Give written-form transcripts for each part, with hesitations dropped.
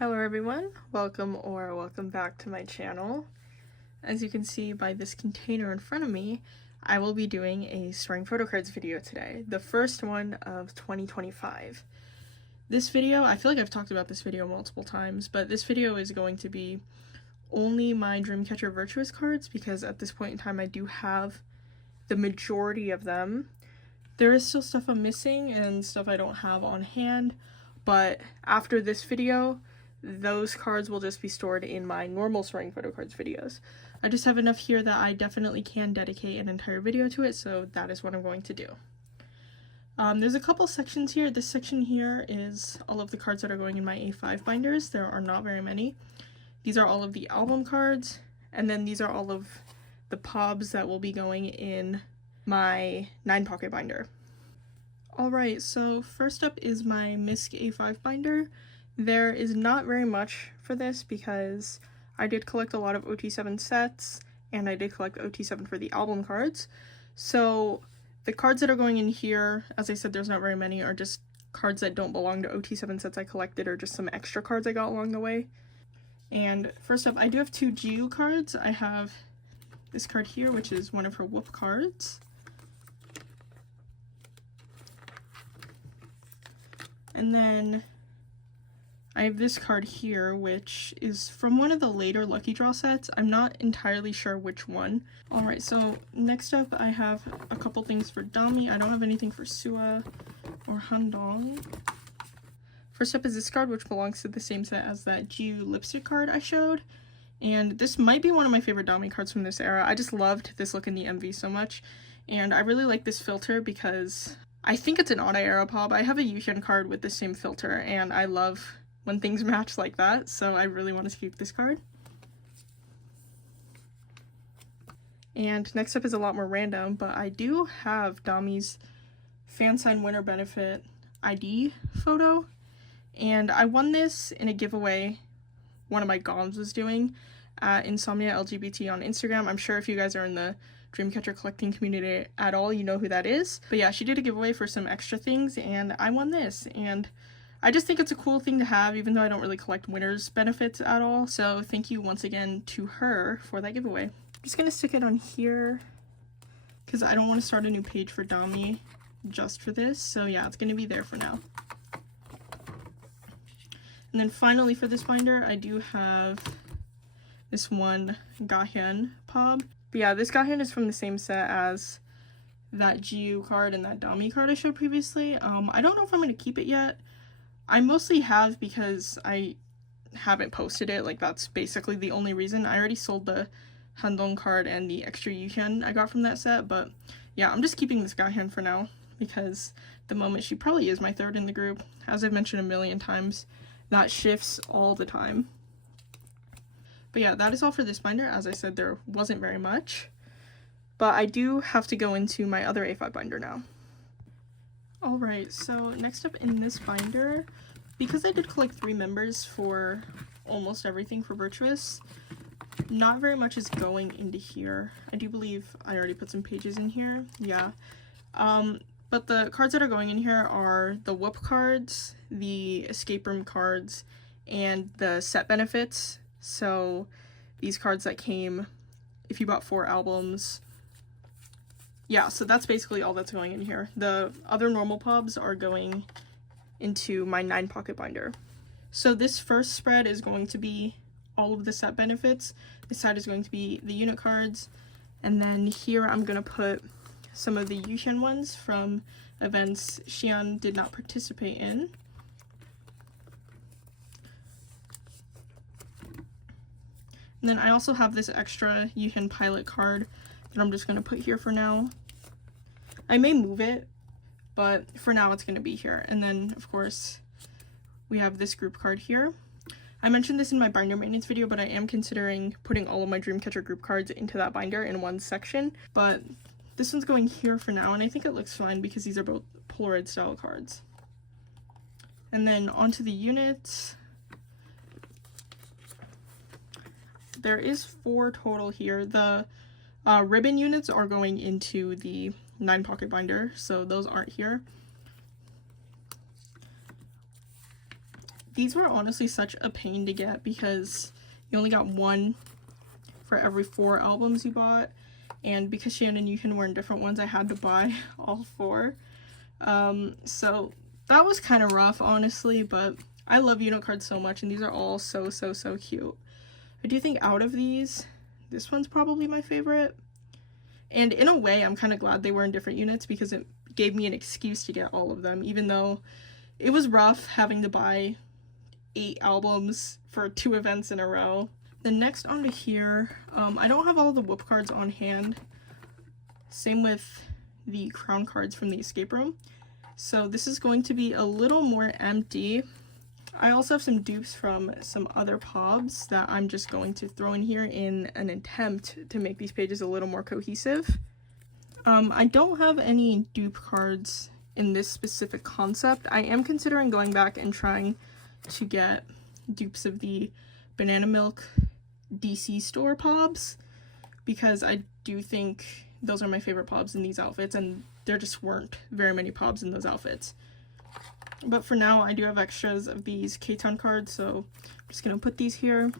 Hello everyone, welcome back to my channel. As you can see by this container in front of me, I will be doing a storing photo cards video today, the first one of 2025. This video, I feel like I've talked about this video multiple times, but this video is going to be only my Dreamcatcher Virtuous cards because at this point in time I do have the majority of them. There is still stuff I'm missing and stuff I don't have on hand, but after this video, those cards will just be stored in my normal storing photo cards videos. I just have enough here that I definitely can dedicate an entire video to it, so that is what I'm going to do. There's a couple sections here. This section here is all of the cards that are going in my A5 binders. There are not very many. These are all of the album cards, and then these are all of the POBs that will be going in my 9-pocket binder. Alright, so first up is my MISC A5 binder. There is not very much for this because I did collect a lot of OT7 sets and I did collect OT7 for the album cards. So the cards that are going in here, as I said, there's not very many, are just cards that don't belong to OT7 sets I collected or just some extra cards I got along the way. And first up, I do have 2 GU cards. I have this card here, which is one of her Whoop cards. And then I have this card here, which is from one of the later Lucky Draw sets. I'm not entirely sure which one. Alright, so next up I have a couple things for Dami. I don't have anything for Sua or Handong. First up is this card, which belongs to the same set as that GU lipstick card I showed. And this might be one of my favorite Dami cards from this era. I just loved this look in the MV so much. And I really like this filter because I think it's an Oda era pop. I have a Yuhyun card with the same filter, and I love when things match like that, so I really wanted to keep this card. And next up is a lot more random, but I do have Dami's fan sign winner benefit ID photo, and I won this in a giveaway one of my goms was doing at Insomnia LGBT on Instagram. I'm sure if you guys are in the Dreamcatcher collecting community at all, you know who that is. But yeah, she did a giveaway for some extra things, and I won this, and I just think it's a cool thing to have, even though I don't really collect winners benefits at all. So thank you once again to her for that giveaway. I'm just gonna stick it on here because I don't want to start a new page for Dami just for this. So yeah, it's gonna be there for now. And then finally for this binder, I do have this one Gahyun POB. But yeah, this Gahyun is from the same set as that GU card and that Dami card I showed previously. I don't know if I'm gonna keep it yet. I mostly have because I haven't posted it, like that's basically the only reason. I already sold the Handong card and the extra Yuhyun I got from that set, but yeah, I'm just keeping this Gahyun for now because at the moment she probably is my third in the group. As I've mentioned a million times, that shifts all the time. But yeah, that is all for this binder. As I said, there wasn't very much, but I do have to go into my other A5 binder now. Alright, so next up in this binder, because I did collect 3 members for almost everything for Virtuous, not very much is going into here. I do believe I already put some pages in here, yeah. But the cards that are going in here are the Whoop cards, the escape room cards, and the set benefits. So these cards that came if you bought 4 albums. Yeah, so that's basically all that's going in here. The other normal POBs are going into my 9-pocket binder. So this first spread is going to be all of the set benefits. This side is going to be the unit cards. And then here I'm going to put some of the Yuhyun ones from events Xian did not participate in. And then I also have this extra Yuhyun pilot card that I'm just going to put here for now. I may move it, but for now it's going to be here. And then, of course, we have this group card here. I mentioned this in my binder maintenance video, but I am considering putting all of my Dreamcatcher group cards into that binder in one section. But this one's going here for now, and I think it looks fine because these are both Polaroid style cards. And then onto the units. There is 4 total here. The ribbon units are going into the 9-pocket binder, so those aren't here. These were honestly such a pain to get because you only got one for every 4 albums you bought, and because Shannon and you can wear different ones, I had to buy all 4. So that was kind of rough, honestly, but I love unit cards so much, and these are all so cute. I do think out of these, this one's probably my favorite. And in a way, I'm kind of glad they were in different units because it gave me an excuse to get all of them, even though it was rough having to buy 8 albums for 2 events in a row. Then next onto here, I don't have all the whoop cards on hand. Same with the crown cards from the escape room. So this is going to be a little more empty. I also have some dupes from some other pobs that I'm just going to throw in here in an attempt to make these pages a little more cohesive. I don't have any dupe cards in this specific concept. I am considering going back and trying to get dupes of the Banana Milk DC store pobs because I do think those are my favorite pobs in these outfits, and there just weren't very many pobs in those outfits. But for now, I do have extras of these K-Town cards, so I'm just going to put these here.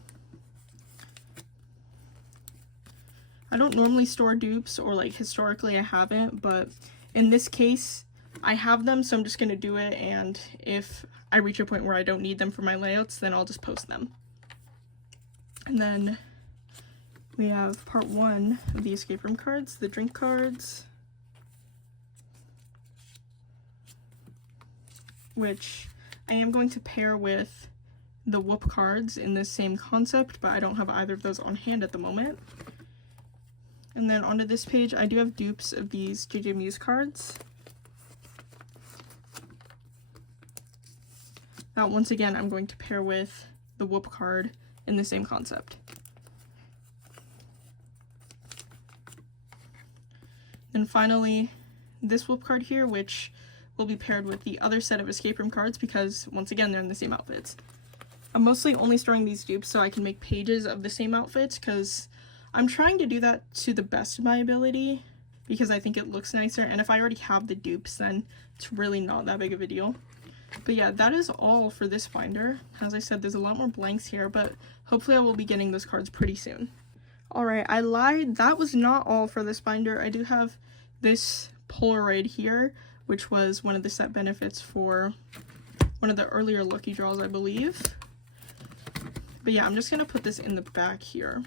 I don't normally store dupes, or like historically I haven't, but in this case, I have them, so I'm just going to do it, and if I reach a point where I don't need them for my layouts, then I'll just post them. And then we have part 1 of the escape room cards, the drink cards, which I am going to pair with the whoop cards in this same concept, but I don't have either of those on hand at the moment. And then onto this page, I do have dupes of these JJ Muse cards. That once again, I'm going to pair with the whoop card in the same concept. And finally, this whoop card here, which will be paired with the other set of escape room cards because, once again, they're in the same outfits. I'm mostly only storing these dupes so I can make pages of the same outfits because I'm trying to do that to the best of my ability because I think it looks nicer, and if I already have the dupes, then it's really not that big of a deal. But yeah, that is all for this binder. As I said, there's a lot more blanks here, but hopefully I will be getting those cards pretty soon. Alright, I lied. That was not all for this binder. I do have this Polaroid here, which was one of the set benefits for one of the earlier lucky draws, I believe. But yeah, I'm just going to put this in the back here.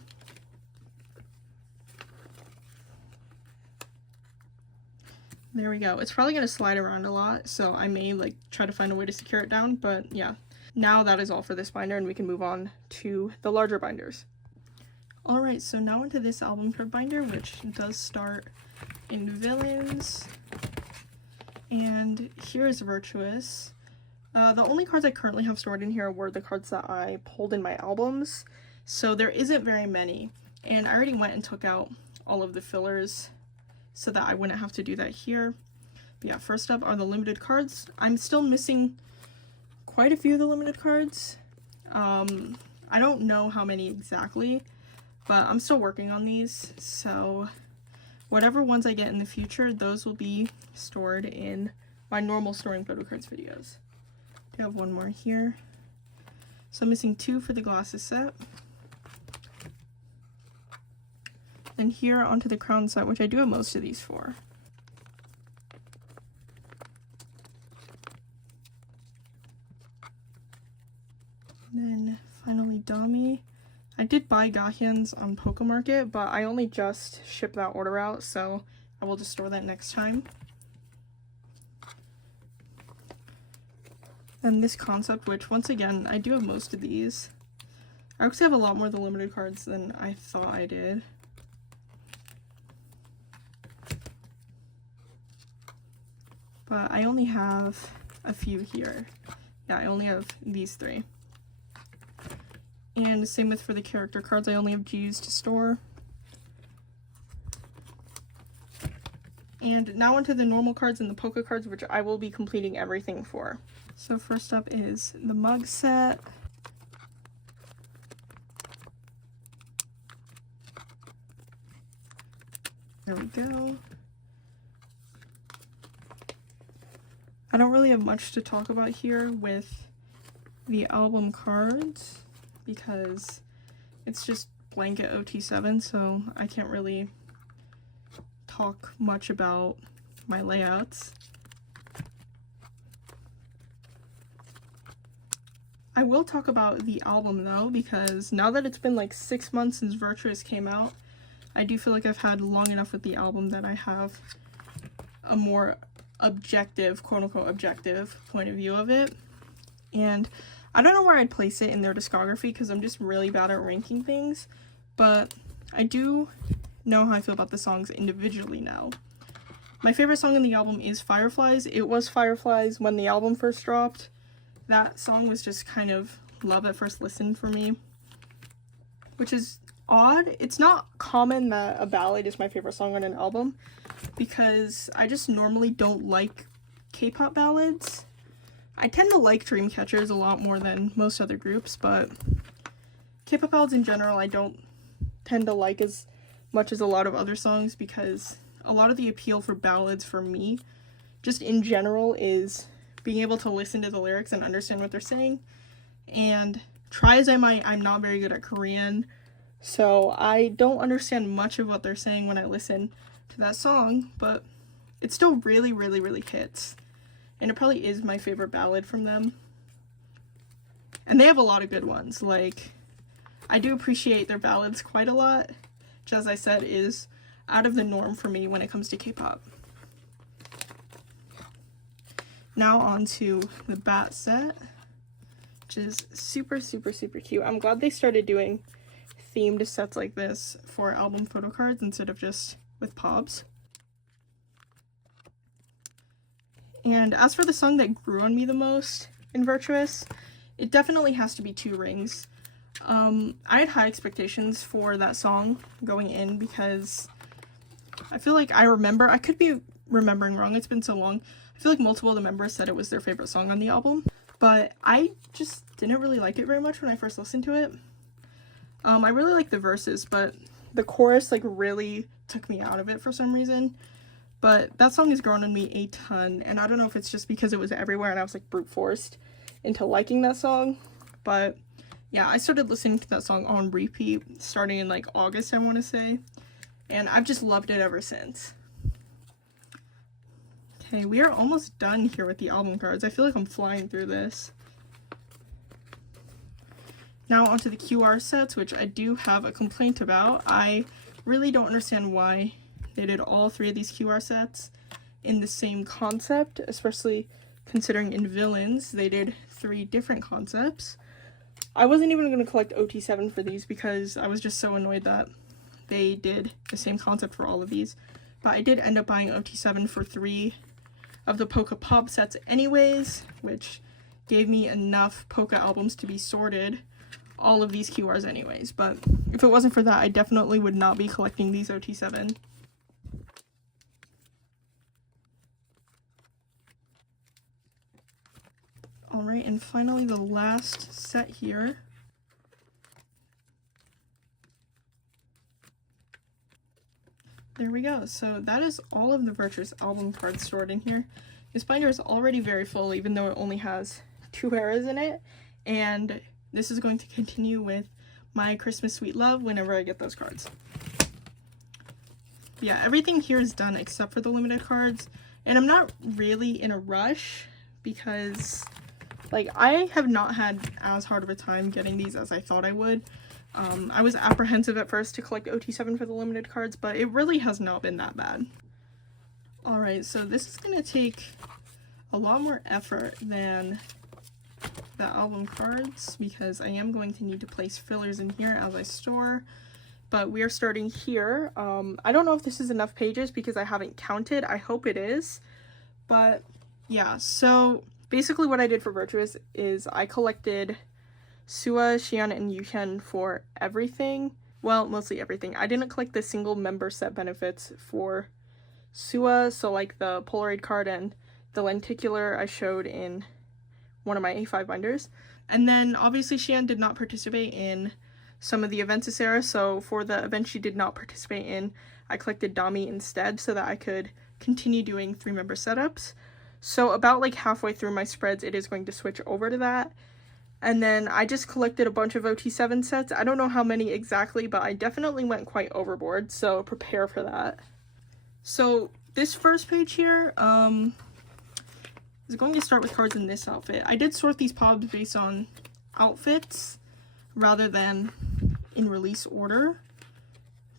There we go. It's probably going to slide around a lot, so I may like try to find a way to secure it down, but yeah. Now that is all for this binder, and we can move on to the larger binders. Alright, so now into this album card binder, which does start in Villains. And here's Virtuous. The only cards I currently have stored in here were the cards that I pulled in my albums, so there isn't very many. And I already went and took out all of the fillers so that I wouldn't have to do that here. But yeah, first up are the limited cards. I'm still missing quite a few of the limited cards. I don't know how many exactly, but I'm still working on these, so whatever ones I get in the future, those will be stored in my normal storing photo cards videos. I have one more here. So I'm missing 2 for the glasses set. Then here onto the crown set, which I do have most of these for. And then finally Dami. I did buy Gahyun's on Pokemarket, but I only just shipped that order out, so I will just store that next time. And this concept, which once again, I do have most of these. I actually have a lot more of the limited cards than I thought I did. But I only have a few here. Yeah, I only have these 3. And same with for the character cards, I only have G's to store. And now onto the normal cards and the Poke cards, which I will be completing everything for. So first up is the mug set. There we go. I don't really have much to talk about here with the album cards because it's just blanket OT7, so I can't really talk much about my layouts. I will talk about the album though, because now that it's been like 6 months since Virtuous came out, I do feel like I've had long enough with the album that I have a more objective, quote-unquote objective point of view of it. And I don't know where I'd place it in their discography because I'm just really bad at ranking things, but I do know how I feel about the songs individually now. My favorite song in the album is Fireflies. It was Fireflies when the album first dropped. That song was just kind of love at first listen for me, which is odd. It's not common that a ballad is my favorite song on an album because I just normally don't like K-pop ballads. I tend to like Dreamcatchers a lot more than most other groups, but K-pop ballads in general I don't tend to like as much as a lot of other songs because a lot of the appeal for ballads for me, just in general, is being able to listen to the lyrics and understand what they're saying. And try as I might, I'm not very good at Korean, so I don't understand much of what they're saying when I listen to that song, but it still really, really, really hits. And it probably is my favorite ballad from them. And they have a lot of good ones. Like, I do appreciate their ballads quite a lot, which, as I said, is out of the norm for me when it comes to K-pop. Now on to the bat set, which is super, super, super cute. I'm glad they started doing themed sets like this for album photo cards instead of just with pobs. And as for the song that grew on me the most in Virtuous, it definitely has to be Two Rings. I had high expectations for that song going in because I feel like I could be remembering wrong, it's been so long. I feel like multiple of the members said it was their favorite song on the album, but I just didn't really like it very much when I first listened to it. I really like the verses, but the chorus like really took me out of it for some reason. But that song has grown on me a ton, and I don't know if it's just because it was everywhere and I was like brute forced into liking that song, but yeah, I started listening to that song on repeat starting in like August, I want to say, and I've just loved it ever since. Okay, we are almost done here with the album cards. I feel like I'm flying through this. Now onto the QR sets, which I do have a complaint about. I really don't understand why they did all 3 of these QR sets in the same concept, especially considering in Villains they did 3 different concepts. I wasn't even going to collect OT7 for these because I was just so annoyed that they did the same concept for all of these. But I did end up buying OT7 for 3 of the Polka Pop sets anyways, which gave me enough Polka albums to be sorted all of these QRs anyways. But if it wasn't for that, I definitely would not be collecting these OT7. Alright, and finally the last set here. There we go. So that is all of the Virtuous album cards stored in here. This binder is already very full, even though it only has 2 eras in it. And this is going to continue with my Christmas Sweet Love whenever I get those cards. Yeah, everything here is done except for the limited cards. And I'm not really in a rush because, like, I have not had as hard of a time getting these as I thought I would. I was apprehensive at first to collect OT7 for the limited cards, but it really has not been that bad. Alright, so this is going to take a lot more effort than the album cards because I am going to need to place fillers in here as I store. But we are starting here. I don't know if this is enough pages because I haven't counted. I hope it is. But yeah, so basically what I did for Virtuous is I collected Sua, Xian, and Yuhyun for everything. Well, mostly everything. I didn't collect the single member set benefits for Sua, so like the Polaroid card and the lenticular I showed in one of my A5 binders. And then obviously Xian did not participate in some of the events this era, so for the event she did not participate in, I collected Dami instead so that I could continue doing 3-member setups. So about like halfway through my spreads, it is going to switch over to that. And then I just collected a bunch of OT7 sets. I don't know how many exactly, but I definitely went quite overboard, so prepare for that. So this first page here is going to start with cards in this outfit. I did sort these pobs based on outfits rather than in release order,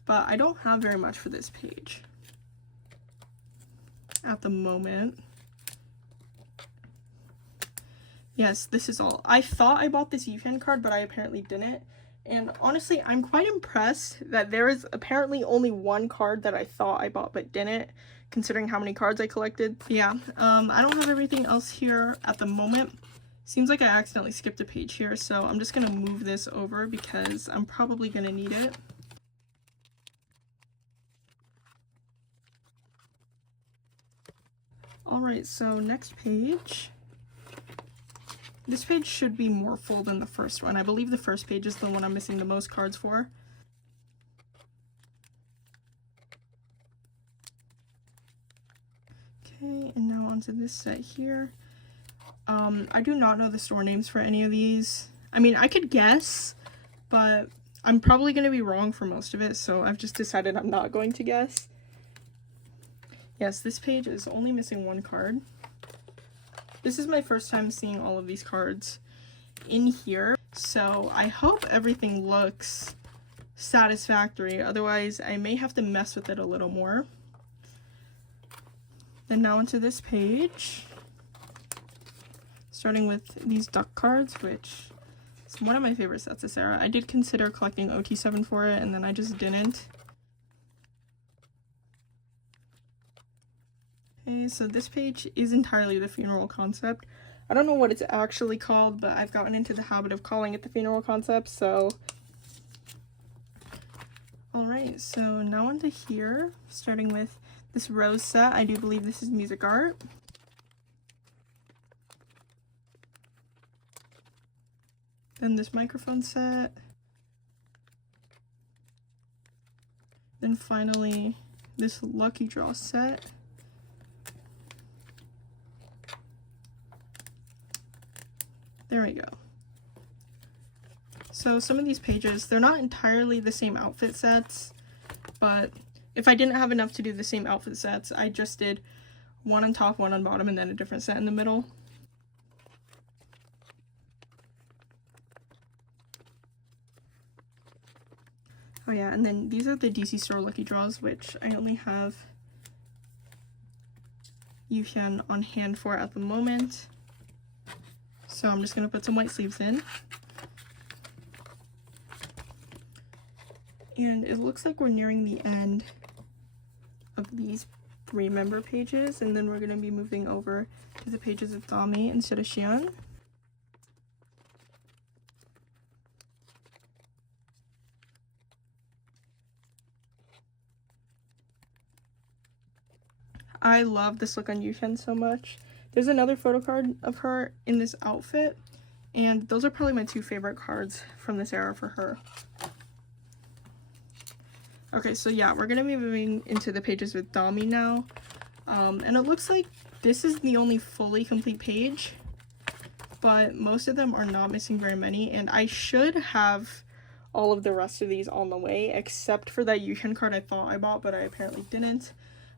but I don't have very much for this page at the moment. Yes, this is all. I thought I bought this Yifan card, but I apparently didn't. And honestly, I'm quite impressed that there is apparently only one card that I thought I bought but didn't, considering how many cards I collected. Yeah, I don't have everything else here at the moment. Seems like I accidentally skipped a page here, so I'm just gonna move this over because I'm probably gonna need it. Alright, so next page. This page should be more full than the first one. I believe the first page is the one I'm missing the most cards for. Okay, and now onto this set here. I do not know the store names for any of these. I mean, I could guess, but I'm probably going to be wrong for most of it, so I've just decided I'm not going to guess. Yes, this page is only missing one card. This is my first time seeing all of these cards in here, so I hope everything looks satisfactory. Otherwise, I may have to mess with it a little more. Then now into this page, starting with these duck cards, which is one of my favorite sets this era. I did consider collecting OT7 for it, and then I just didn't. Okay, so this page is entirely the funeral concept. I don't know what it's actually called, but I've gotten into the habit of calling it the funeral concept, so... Alright, so now onto here, starting with this rose set. I do believe this is music art. Then this microphone set. Then finally, this lucky draw set. There we go. So some of these pages, they're not entirely the same outfit sets, but if I didn't have enough to do the same outfit sets, I just did one on top, one on bottom, and then a different set in the middle. Oh yeah, and then these are the DC Store Lucky Draws, which I only have Yifan on hand for at the moment. So I'm just going to put some white sleeves in. And it looks like we're nearing the end of these 3 member pages, and then we're going to be moving over to the pages of Dami instead of Xian. I love this look on Yifan so much. There's another photo card of her in this outfit, and those are probably my 2 favorite cards from this era for her. Okay, so yeah, we're gonna be moving into the pages with Dami now, and it looks like this is the only fully complete page, but most of them are not missing very many, and I should have all of the rest of these on the way, except for that Yushin card I thought I bought, but I apparently didn't.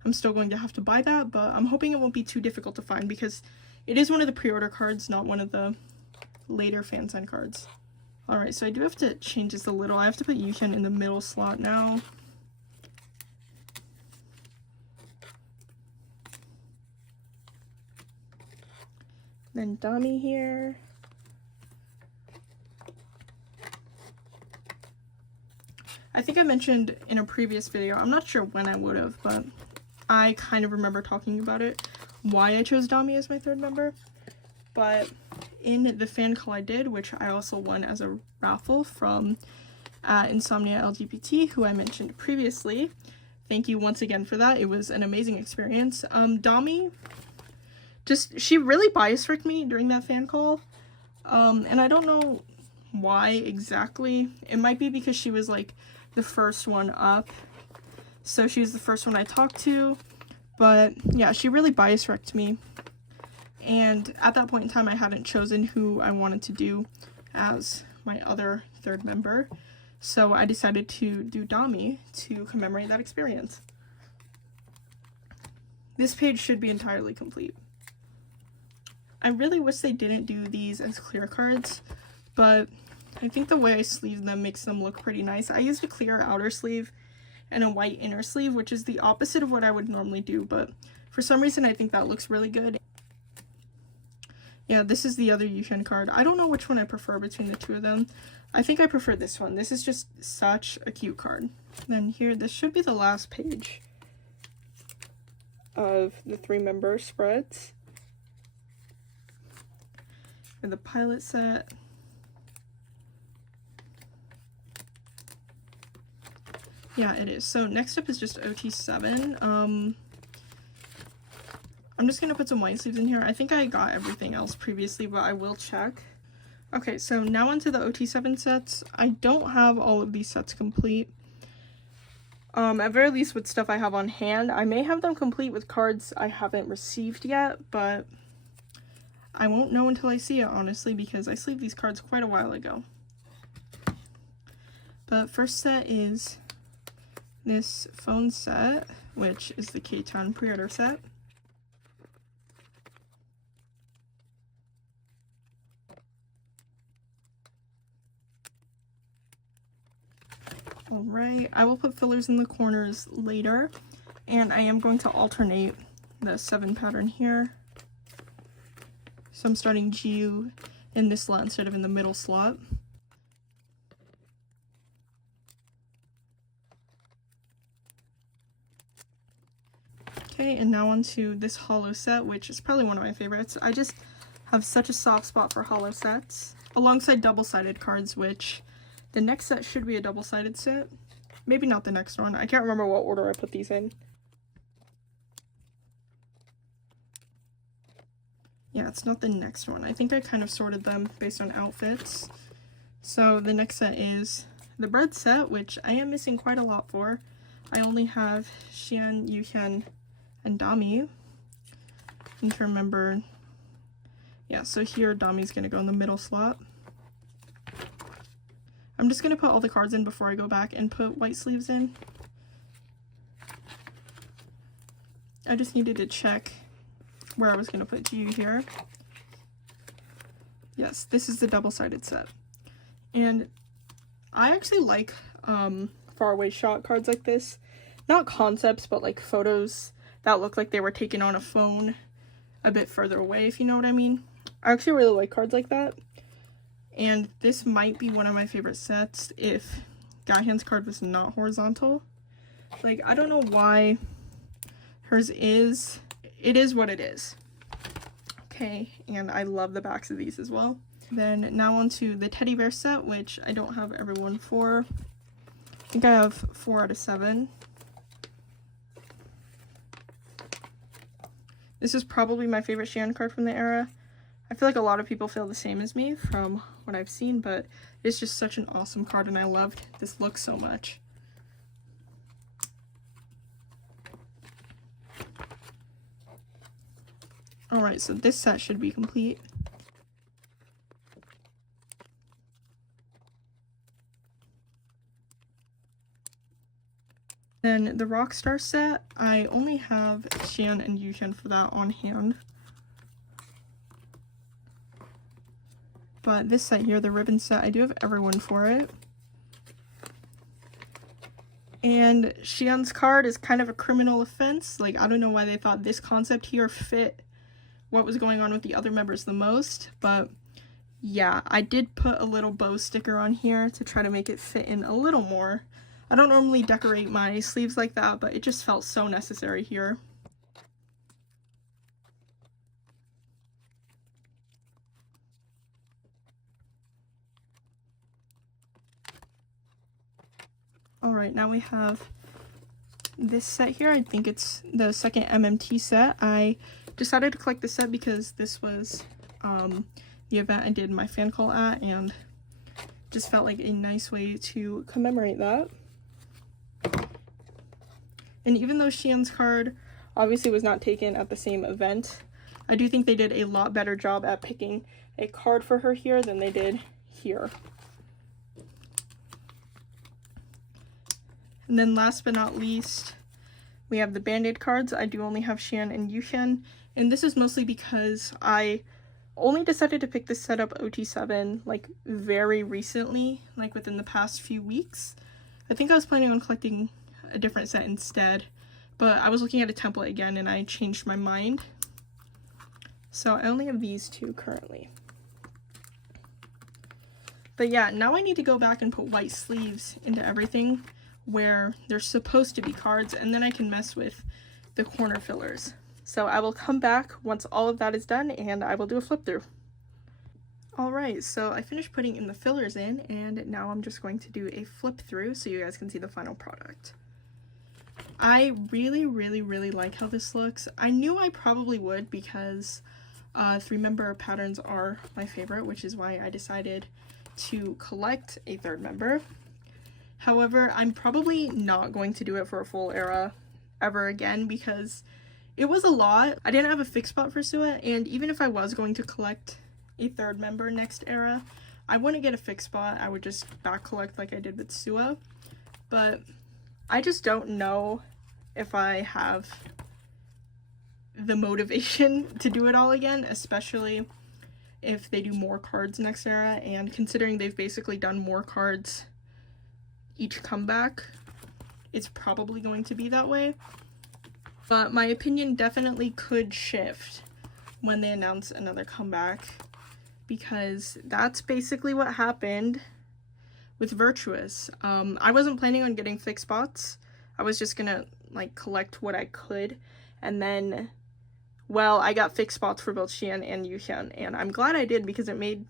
I'm still going to have to buy that, but I'm hoping it won't be too difficult to find because it is one of the pre-order cards, not one of the later fan sign cards. Alright, so I do have to change this a little. I have to put Yushin in the middle slot now. Then Dami here. I think I mentioned in a previous video, I'm not sure when I would have, but I kind of remember talking about it, why I chose Dami as my 3rd member. But in the fan call I did, which I also won as a raffle from Insomnia LGBT, who I mentioned previously. Thank you once again for that. It was an amazing experience. Dami, she really bias wrecked me during that fan call. And I don't know why exactly. It might be because she was like the first one up. So she was the first one I talked to, but yeah, she really bias wrecked me. And at that point in time, I hadn't chosen who I wanted to do as my other third member. So I decided to do Dami to commemorate that experience. This page should be entirely complete. I really wish they didn't do these as clear cards, but I think the way I sleeved them makes them look pretty nice. I used a clear outer sleeve and a white inner sleeve, which is the opposite of what I would normally do, but for some reason I think that looks really good. Yeah, this is the other Yuhyun card. I don't know which one I prefer between the two of them. I think I prefer this one. This is just such a cute card. Then here, this should be the last page of the 3-member spreads. For the pilot set. Yeah, it is. So next up is just OT7. I'm just gonna put some white sleeves in here. I think I got everything else previously, but I will check. Okay, so now onto the OT7 sets. I don't have all of these sets complete. At very least with stuff I have on hand. I may have them complete with cards I haven't received yet, but I won't know until I see it, honestly, because I sleeved these cards quite a while ago. But first set is this phone set, which is the K-Town pre-order set. Alright, I will put fillers in the corners later, and I am going to alternate the 7 pattern here. So I'm starting GU in this slot instead of in the middle slot. Okay, and now onto this hollow set, which is probably one of my favorites. I just have such a soft spot for hollow sets, alongside double-sided cards, which the next set should be a double-sided set. Maybe not the next one. I can't remember what order I put these in. Yeah, it's not the next one. I think I kind of sorted them based on outfits. So the next set is the bread set, which I am missing quite a lot for. I only have Xian, Yuhyun, and Dami. I need to remember. Yeah, so here Dami's gonna go in the middle slot. I'm just gonna put all the cards in before I go back and put white sleeves in. I just needed to check where I was gonna put GU here. Yes, this is the double-sided set. And I actually like faraway shot cards like this. Not concepts, but like photos that look like they were taken on a phone a bit further away, if you know what I mean. I actually really like cards like that. And this might be one of my favorite sets if Gahyun's card was not horizontal. Like, I don't know why hers is. It is what it is. Okay, and I love the backs of these as well. Then now onto the teddy bear set, which I don't have everyone for. I think I have 4 out of 7. This is probably my favorite Xian card from the era. I feel like a lot of people feel the same as me from what I've seen, but it's just such an awesome card, and I loved this look so much. Alright, so this set should be complete. Then the Rockstar set, I only have Xian and Yuhyun for that on hand. But this set here, the ribbon set, I do have everyone for it. And Xian's card is kind of a criminal offense. Like, I don't know why they thought this concept here fit what was going on with the other members the most. But yeah, I did put a little bow sticker on here to try to make it fit in a little more. I don't normally decorate my sleeves like that, but it just felt so necessary here. Alright, now we have this set here. I think it's the second MMT set. I decided to collect this set because this was the event I did my fan call at, and just felt like a nice way to commemorate that. And even though Xian's card obviously was not taken at the same event, I do think they did a lot better job at picking a card for her here than they did here. And then last but not least, we have the Band-Aid cards. I do only have Xian and Yuxian, and this is mostly because I only decided to pick this set up OT7 like very recently, like within the past few weeks. I think I was planning on collecting a different set instead, but I was looking at a template again and I changed my mind. So I only have these two currently. But yeah, now I need to go back and put white sleeves into everything where there's supposed to be cards, and then I can mess with the corner fillers. So I will come back once all of that is done and I will do a flip through. Alright, so I finished putting in the fillers in, and now I'm just going to do a flip through so you guys can see the final product. I really like how this looks. I knew I probably would because 3-member patterns are my favorite, which is why I decided to collect a 3rd member. However, I'm probably not going to do it for a full era ever again because it was a lot. I didn't have a fixed spot for Sua, and even if I was going to collect a 3rd member next era, I wouldn't get a fixed spot. I would just back collect like I did with Sua. But I just don't know if I have the motivation to do it all again, especially if they do more cards next era, and considering they've basically done more cards each comeback, it's probably going to be that way. But my opinion definitely could shift when they announce another comeback, because that's basically what happened with Virtuous. I wasn't planning on getting fixed spots. I was just gonna like collect what I could, and then, well, I got fixed spots for both Xian and Yuxian, and I'm glad I did because it made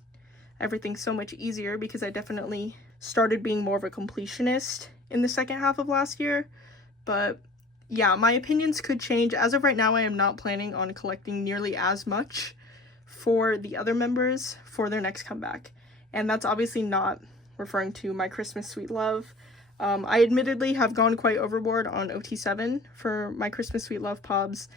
everything so much easier, because I definitely started being more of a completionist in the second half of last year. But yeah, my opinions could change. As of right now, I am not planning on collecting nearly as much for the other members for their next comeback, and that's obviously not referring to My Christmas Sweet Love. I admittedly have gone quite overboard on OT7 for My Christmas Sweet Love pobs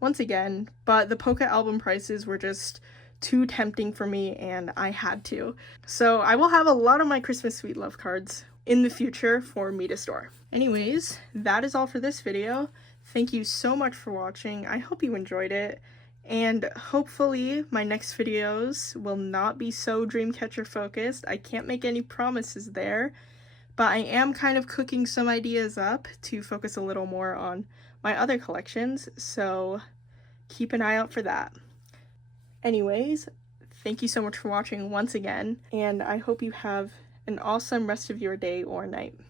once again, but the Polka album prices were just too tempting for me and I had to. So I will have a lot of My Christmas Sweet Love cards in the future for me to store. Anyways, that is all for this video. Thank you so much for watching. I hope you enjoyed it, and hopefully my next videos will not be so Dreamcatcher focused. I can't make any promises there, but I am kind of cooking some ideas up to focus a little more on my other collections, so keep an eye out for that. Anyways, thank you so much for watching once again, and I hope you have an awesome rest of your day or night.